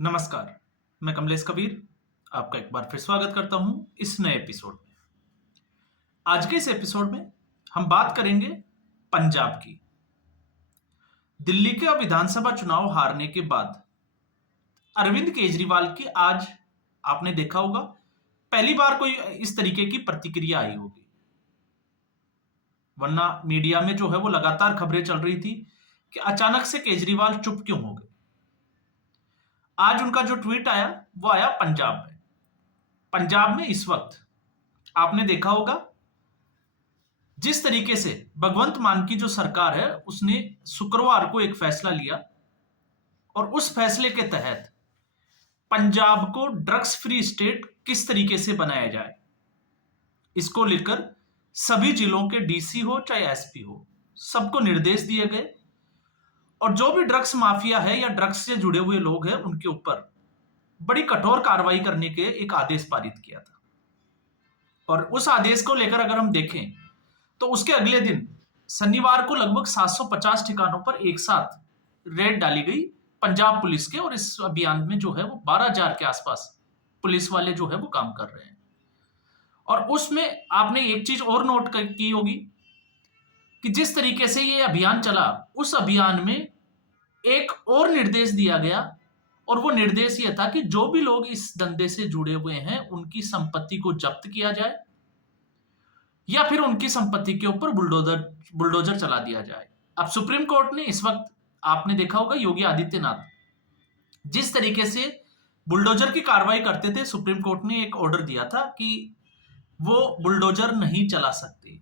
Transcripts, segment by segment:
नमस्कार, मैं कमलेश कबीर आपका एक बार फिर स्वागत करता हूं इस नए एपिसोड में। आज के इस एपिसोड में हम बात करेंगे पंजाब की। दिल्ली के विधानसभा चुनाव हारने के बाद अरविंद केजरीवाल की आज आपने देखा होगा पहली बार कोई इस तरीके की प्रतिक्रिया आई होगी। वरना मीडिया में जो है वो लगातार खबरें चल रही थी कि अचानक से केजरीवाल चुप क्यों हो गए। आज उनका जो ट्वीट आया वो आया पंजाब में। पंजाब में इस वक्त आपने देखा होगा जिस तरीके से भगवंत मान की जो सरकार है उसने शुक्रवार को एक फैसला लिया और उस फैसले के तहत पंजाब को ड्रग्स फ्री स्टेट किस तरीके से बनाया जाए, इसको लेकर सभी जिलों के डीसी हो चाहे एसपी हो, सबको निर्देश दिए गए और जो भी ड्रग्स माफिया है या ड्रग्स से जुड़े हुए लोग हैं उनके ऊपर बड़ी कठोर कार्रवाई करने के एक आदेश पारित किया था। और उस आदेश को लेकर अगर हम देखें तो उसके अगले दिन शनिवार को लगभग 750 ठिकानों पर एक साथ रेड डाली गई पंजाब पुलिस के और इस अभियान में जो है वो 12,000 के आसपास पुलिस वाले जो है वो काम कर रहे हैं। और उसमें आपने एक चीज और नोट की होगी कि जिस तरीके से ये अभियान चला उस अभियान में एक और निर्देश दिया गया और वो निर्देश ये था कि जो भी लोग इस धंधे से जुड़े हुए हैं उनकी संपत्ति को जब्त किया जाए या फिर उनकी संपत्ति के ऊपर बुलडोजर चला दिया जाए। अब सुप्रीम कोर्ट ने इस वक्त आपने देखा होगा योगी आदित्यनाथ जिस तरीके से बुलडोजर की कार्रवाई करते थे, सुप्रीम कोर्ट ने एक ऑर्डर दिया था कि वो बुलडोजर नहीं चला सकते।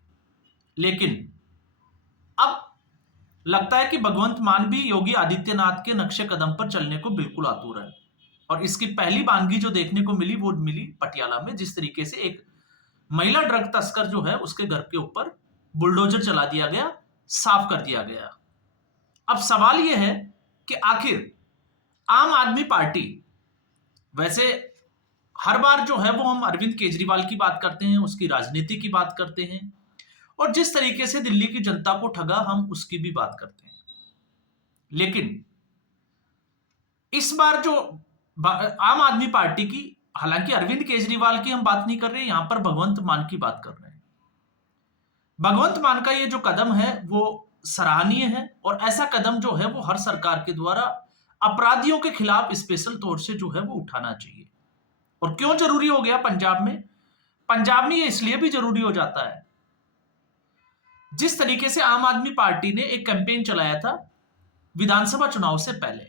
लेकिन अब लगता है कि भगवंत मान भी योगी आदित्यनाथ के नक्शे कदम पर चलने को बिल्कुल आतुर है और इसकी पहली वानगी जो देखने को मिली वो मिली पटियाला में, जिस तरीके से एक महिला ड्रग तस्कर जो है उसके घर के ऊपर बुलडोजर चला दिया गया, साफ कर दिया गया। अब सवाल यह है कि आखिर आम आदमी पार्टी, वैसे हर बार जो है वो हम अरविंद केजरीवाल की बात करते हैं, उसकी राजनीति की बात करते हैं और जिस तरीके से दिल्ली की जनता को ठगा हम उसकी भी बात करते हैं, लेकिन इस बार जो आम आदमी पार्टी की, हालांकि अरविंद केजरीवाल की हम बात नहीं कर रहे, यहां पर भगवंत मान की बात कर रहे हैं। भगवंत मान का ये जो कदम है वो सराहनीय है और ऐसा कदम जो है वो हर सरकार के द्वारा अपराधियों के खिलाफ स्पेशल तौर से जो है वो उठाना चाहिए। और क्यों जरूरी हो गया पंजाब में? पंजाब में ये इसलिए भी जरूरी हो जाता है, जिस तरीके से आम आदमी पार्टी ने एक कैंपेन चलाया था विधानसभा चुनाव से पहले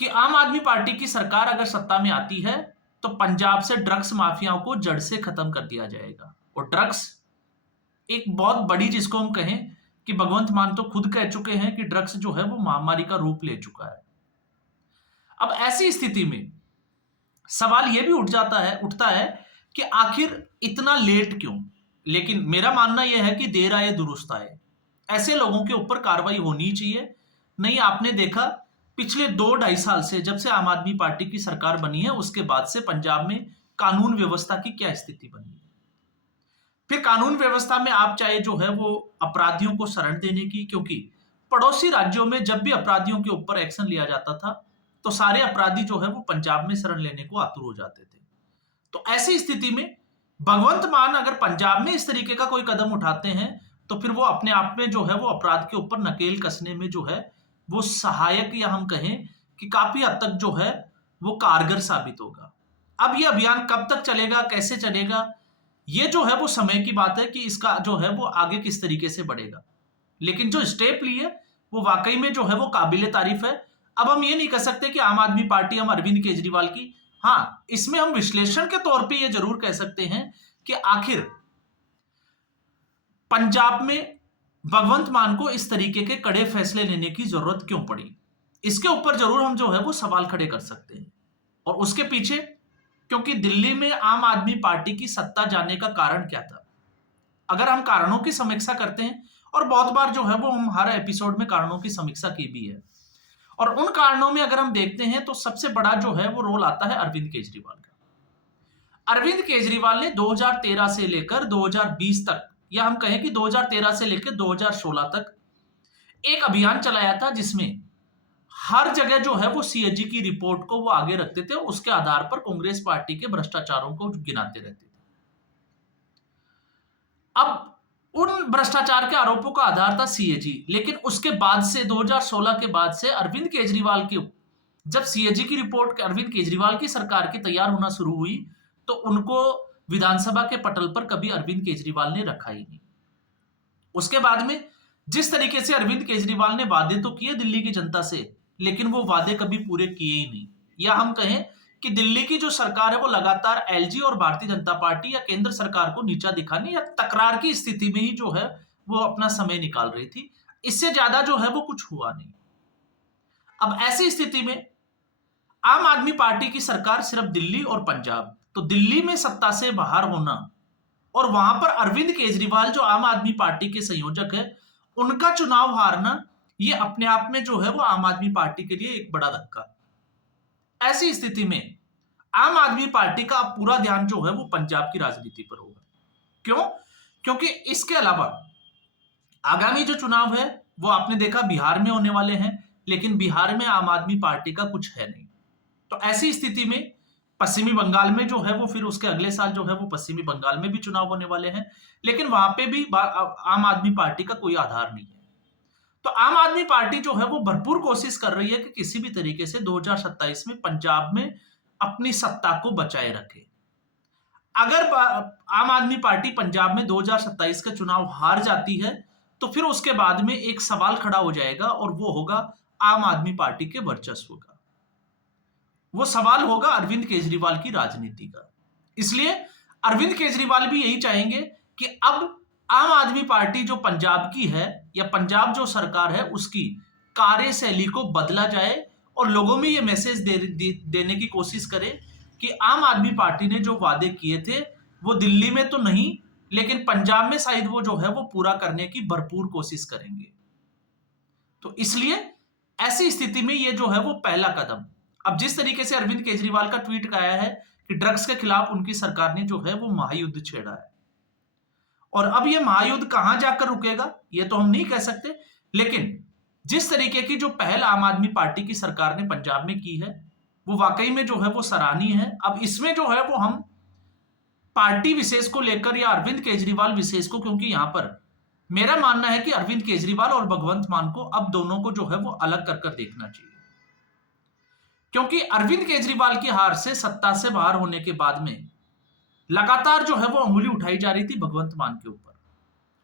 कि आम आदमी पार्टी की सरकार अगर सत्ता में आती है तो पंजाब से ड्रग्स माफियाओं को जड़ से खत्म कर दिया जाएगा। और ड्रग्स एक बहुत बड़ी, जिसको हम कहें कि भगवंत मान तो खुद कह चुके हैं कि ड्रग्स जो है वो महामारी का रूप ले चुका है। अब ऐसी स्थिति में सवाल यह भी उठता है कि आखिर इतना लेट क्यों? लेकिन मेरा मानना यह है कि देर आए दुरुस्त आए। ऐसे लोगों के ऊपर कार्रवाई होनी चाहिए। नहीं, आपने देखा पिछले 2-2.5 साल से, जब से आम आदमी पार्टी की सरकार बनी है उसके बाद से पंजाब में कानून व्यवस्था की क्या स्थिति बनी है। फिर कानून व्यवस्था में आप चाहे जो है वो अपराधियों को शरण देने की, क्योंकि पड़ोसी राज्यों में जब भी अपराधियों के ऊपर एक्शन लिया जाता था तो सारे अपराधी जो है वो पंजाब में शरण लेने को आतुर हो जाते थे। तो ऐसी स्थिति में भगवंत मान अगर पंजाब में इस तरीके का कोई कदम उठाते हैं तो फिर वो अपने आप में जो है वो अपराध के ऊपर नकेल कसने में जो है वो सहायक, या हम कहें कि काफी हद तक जो है वो कारगर साबित होगा। अब ये अभियान कब तक चलेगा, कैसे चलेगा, ये जो है वो समय की बात है कि इसका जो है वो आगे किस तरीके से बढ़ेगा। लेकिन जो स्टेप लिए वो वाकई में जो है वो काबिले तारीफ है। अब हम ये नहीं कह सकते कि आम आदमी पार्टी, हम अरविंद केजरीवाल की, हाँ इसमें हम विश्लेषण के तौर पे ये जरूर कह सकते हैं कि आखिर पंजाब में भगवंत मान को इस तरीके के कड़े फैसले लेने की जरूरत क्यों पड़ी, इसके ऊपर जरूर हम जो है वो सवाल खड़े कर सकते हैं। और उसके पीछे, क्योंकि दिल्ली में आम आदमी पार्टी की सत्ता जाने का कारण क्या था, अगर हम कारणों की समीक्षा करते हैं, और बहुत बार जो है वो हम हर एपिसोड में कारणों की समीक्षा की भी है, और उन कारणों में अगर हम देखते हैं तो सबसे बड़ा जो है वो रोल आता है अरविंद केजरीवाल का। अरविंद केजरीवाल ने 2013 से लेकर 2020 तक, या हम कहें कि 2013 से लेकर 2016 तक एक अभियान चलाया था जिसमें हर जगह जो है वो सीएजी की रिपोर्ट को वो आगे रखते थे, उसके आधार पर कांग्रेस पार्टी के भ्रष्टाचारों को गिनाते रहते थे। अब उन भ्रष्टाचार के आरोपों का आधार था सीएजी, लेकिन उसके बाद से 2016 के बाद से अरविंद केजरीवाल की जब सीएजी की रिपोर्ट अरविंद केजरीवाल की सरकार की तैयार होना शुरू हुई, तो उनको विधानसभा के पटल पर कभी अरविंद केजरीवाल ने रखा ही नहीं। उसके बाद में जिस तरीके से अरविंद केजरीवाल ने वादे तो किए दिल्ली की जनता से, लेकिन वो वादे कभी पूरे किए ही नहीं। या हम कहें कि दिल्ली की जो सरकार है वो लगातार एलजी और भारतीय जनता पार्टी या केंद्र सरकार को नीचा दिखाने या तकरार की स्थिति में ही जो है वो अपना समय निकाल रही थी। इससे ज्यादा जो है वो कुछ हुआ नहीं। अब ऐसी स्थिति में आम आदमी पार्टी की सरकार सिर्फ दिल्ली और पंजाब, तो दिल्ली में सत्ता से बाहर होना और वहां पर अरविंद केजरीवाल जो आम आदमी पार्टी के संयोजक है, उनका चुनाव हारना, ये अपने आप में जो है वो आम आदमी पार्टी के लिए एक बड़ा धक्का। ऐसी स्थिति में आम आदमी पार्टी का अब पूरा ध्यान जो है वो पंजाब की राजनीति पर होगा। क्यों? क्योंकि इसके अलावा आगामी जो चुनाव है वो आपने देखा बिहार में होने वाले हैं, लेकिन बिहार में आम आदमी पार्टी का कुछ है नहीं। तो ऐसी स्थिति में पश्चिमी बंगाल में जो है वो फिर उसके अगले साल जो है वो पश्चिमी बंगाल में भी चुनाव होने वाले हैं, लेकिन वहां पे भी आम आदमी पार्टी का कोई आधार नहीं है। तो आम आदमी पार्टी जो है वो भरपूर कोशिश कर रही है कि किसी भी तरीके से 2027 में पंजाब में अपनी सत्ता को बचाए रखे। अगर आम आदमी पार्टी पंजाब में 2027 का चुनाव हार जाती है, तो फिर उसके बाद में एक सवाल खड़ा हो जाएगा और वो होगा आम आदमी पार्टी के वर्चस्व का। वो सवाल होगा अरविंद केजरीवाल की राजनीति का। इसलिए अरविंद केजरीवाल भी यही चाहेंगे कि अब आम आदमी पार्टी जो पंजाब की है या पंजाब जो सरकार है उसकी कार्यशैली को बदला जाए और लोगों में ये मैसेज देने की कोशिश करें कि आम आदमी पार्टी ने जो वादे किए थे वो दिल्ली में तो नहीं, लेकिन पंजाब में शायद वो जो है वो पूरा करने की भरपूर कोशिश करेंगे। तो इसलिए ऐसी स्थिति में ये जो है वो पहला कदम, अब जिस तरीके से अरविंद केजरीवाल का ट्वीट आया है कि ड्रग्स के खिलाफ उनकी सरकार ने जो है वो महायुद्ध छेड़ा है, और अब ये महायुद्ध कहां जाकर रुकेगा ये तो हम नहीं कह सकते, लेकिन जिस तरीके की जो पहल आम आदमी पार्टी की सरकार ने पंजाब में की है वो वाकई में जो है वो सराहनीय है। अब इसमें जो है वो हम पार्टी विशेष को लेकर या अरविंद केजरीवाल विशेष को, क्योंकि यहां पर मेरा मानना है कि अरविंद केजरीवाल और भगवंत मान को अब दोनों को जो है वो अलग कर देखना चाहिए, क्योंकि अरविंद केजरीवाल की हार से सत्ता से बाहर होने के बाद में लगातार जो है वो अंगुली उठाई जा रही थी भगवंत मान के ऊपर,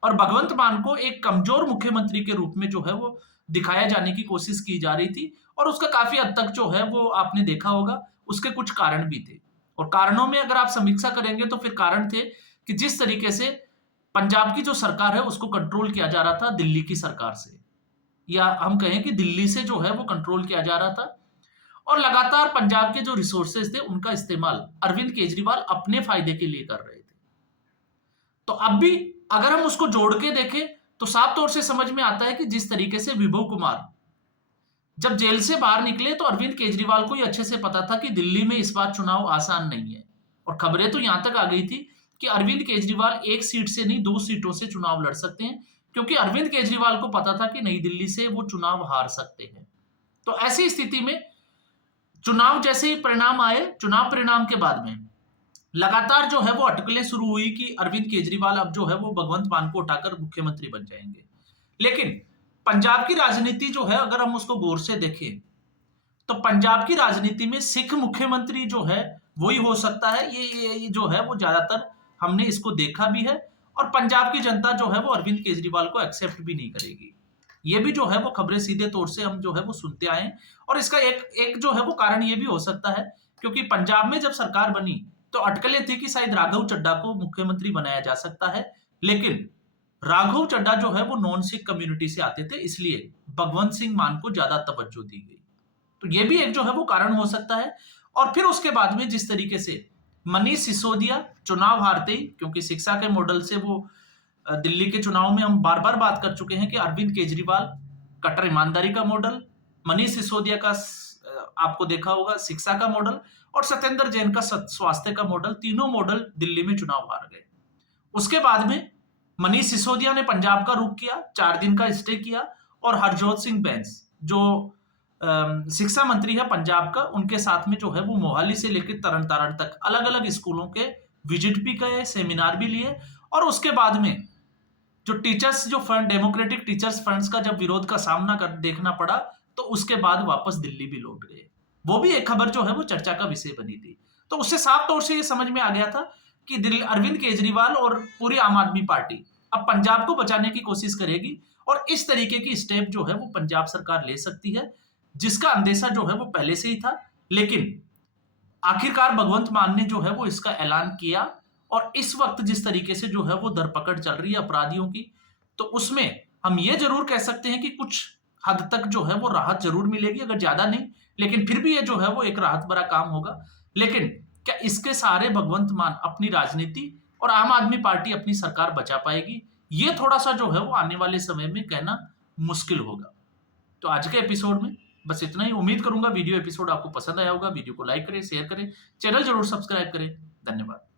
और भगवंत मान को एक कमजोर मुख्यमंत्री के रूप में जो है वो दिखाया जाने की कोशिश की जा रही थी, और उसका काफी हद तक जो है वो आपने देखा होगा उसके कुछ कारण भी थे। और कारणों में अगर आप समीक्षा करेंगे तो फिर कारण थे कि जिस तरीके से पंजाब की जो सरकार है उसको कंट्रोल किया जा रहा था दिल्ली की सरकार से, या हम कहें कि दिल्ली से जो है वो कंट्रोल किया जा रहा था, और लगातार पंजाब के जो रिसोर्सेज थे उनका इस्तेमाल अरविंद केजरीवाल अपने फायदे के लिए कर रहे थे। तो अब भी अगर हम उसको जोड़ के देखें तो साफ तौर से समझ में आता है कि जिस तरीके से विभव कुमार जब जेल से बाहर निकले तो अरविंद केजरीवाल को ये अच्छे से पता था कि दिल्ली में इस बार चुनाव आसान नहीं है, और खबरें तो यहां तक आ गई थी कि अरविंद केजरीवाल एक सीट से नहीं 2 सीटों से चुनाव लड़ सकते हैं, क्योंकि अरविंद केजरीवाल को पता था कि नई दिल्ली से वो चुनाव हार सकते हैं। तो ऐसी स्थिति में चुनाव जैसे ही परिणाम आए, चुनाव परिणाम के बाद में लगातार जो है वो अटकलें शुरू हुई कि अरविंद केजरीवाल अब जो है वो भगवंत मान को उठाकर मुख्यमंत्री बन जाएंगे। लेकिन पंजाब की राजनीति जो है अगर हम उसको गौर से देखें तो पंजाब की राजनीति में सिख मुख्यमंत्री जो है वही हो सकता है, ये जो है वो ज्यादातर हमने इसको देखा भी है, और पंजाब की जनता जो है वो अरविंद केजरीवाल को एक्सेप्ट भी नहीं करेगी। ये भी जो है वो खबरें सीधे तौर से हम जो है वो सुनते आए हैं, और इसका एक जो है वो कारण ये भी हो सकता है क्योंकि पंजाब में जब सरकार बनी तो अटकलें थी कि शायद राघव चड्ढा को मुख्यमंत्री बनाया जा सकता है, लेकिन राघव चड्ढा जो है वो नॉन सिख कम्युनिटी से आते थे, इसलिए भगवंत सिंह मान को ज्यादा तवज्जो दी गई। तो ये भी एक जो है वो कारण हो सकता है। और फिर उसके बाद में जिस तरीके से मनीष सिसोदिया चुनाव हारते ही, क्योंकि शिक्षा के मॉडल से वो दिल्ली के चुनाव में हम बार बार बात कर चुके हैं कि अरविंद केजरीवाल कट्टर ईमानदारी का मॉडल, मनीष सिसोदिया का आपको देखा होगा शिक्षा का मॉडल, और सत्येंद्र जैन का स्वास्थ्य का मॉडल, तीनों मॉडल दिल्ली में चुनाव हार गए। उसके बाद में मनीष सिसोदिया ने पंजाब का रुख किया, 4 दिन का स्टे किया, और हरजोत सिंह बैंस जो शिक्षा मंत्री है पंजाब का, उनके साथ में जो है वो मोहाली से लेकर तरन तारण तक अलग अलग स्कूलों के विजिट भी गए, सेमिनार भी लिए, और उसके बाद में जो टीचर्स जो फंड, डेमोक्रेटिक टीचर्स फंड्स का जब विरोध का सामना कर देखना पड़ा, तो उसके बाद वापस दिल्ली भी लौट गए। वो भी एक खबर जो है वो चर्चा का विषय बनी थी। तो उससे साफ तौर से ये समझ में आ गया था कि दिल्ली अरविंद केजरीवाल और पूरी आम आदमी पार्टी अब पंजाब को बचाने की कोशिश करेगी, और इस तरीके की स्टेप जो है वो पंजाब सरकार ले सकती है, जिसका अंदेशा जो है वो पहले से ही था। लेकिन आखिरकार भगवंत मान ने जो है वो इसका ऐलान किया, और इस वक्त जिस तरीके से जो है वो धरपकड़ चल रही है अपराधियों की, तो उसमें हम ये जरूर कह सकते हैं कि कुछ हद तक जो है वो राहत जरूर मिलेगी, अगर ज्यादा नहीं, लेकिन फिर भी ये जो है वो एक राहत भरा काम होगा। लेकिन क्या इसके सहारे भगवंत मान अपनी राजनीति और आम आदमी पार्टी अपनी सरकार बचा पाएगी? ये थोड़ा सा जो है वो आने वाले समय में कहना मुश्किल होगा। तो आज के एपिसोड में बस इतना ही। उम्मीद करूंगा वीडियो एपिसोड आपको पसंद आया होगा। वीडियो को लाइक करें, शेयर करें, चैनल जरूर सब्सक्राइब करें। धन्यवाद।